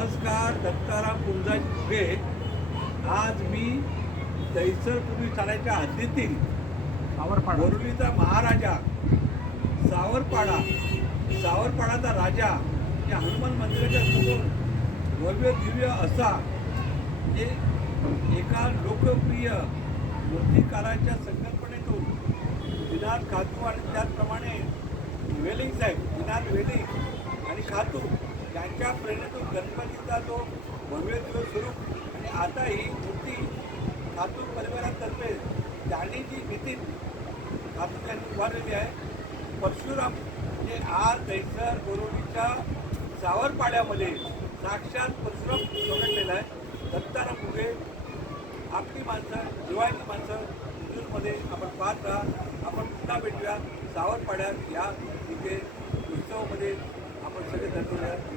नमस्कार दत्ताराम पुंजाजी फुगे आज मी दैसर पूर्वी चालायच्या हद्दीतील बोरलीचा महाराजा सावरपाडा सावरपाडाचा राजा या हनुमान मंदिराच्या समोर भव्य दिव्य असा जे एका लोकप्रिय मूर्तिकाराच्या संकल्पनेतून विनाथ खातू आणि त्याचप्रमाणे वेलिंग साहेब विनाथ वेलिंग आणि खातू त्यांच्या प्रेरणेतून गणपतीचा जो भव्य दिवस स्वरूप आणि आता ही मूर्ती खातू परिवारातर्फे त्यांनी जी नीती खातू यांनी उभारलेली आहे. परशुराम हे आज दैसर बोरोलीच्या सावरपाड्यामध्ये साक्षात परशुराम उघडलेला आहे. दत्ताराम मुगे आपली माणसं जिवायची माणसं मध्ये आपण पाहत राहा आपण पुन्हा भेटूया सावरपाड्यात या इथे उत्सवामध्ये आपण सगळे धन्यवाद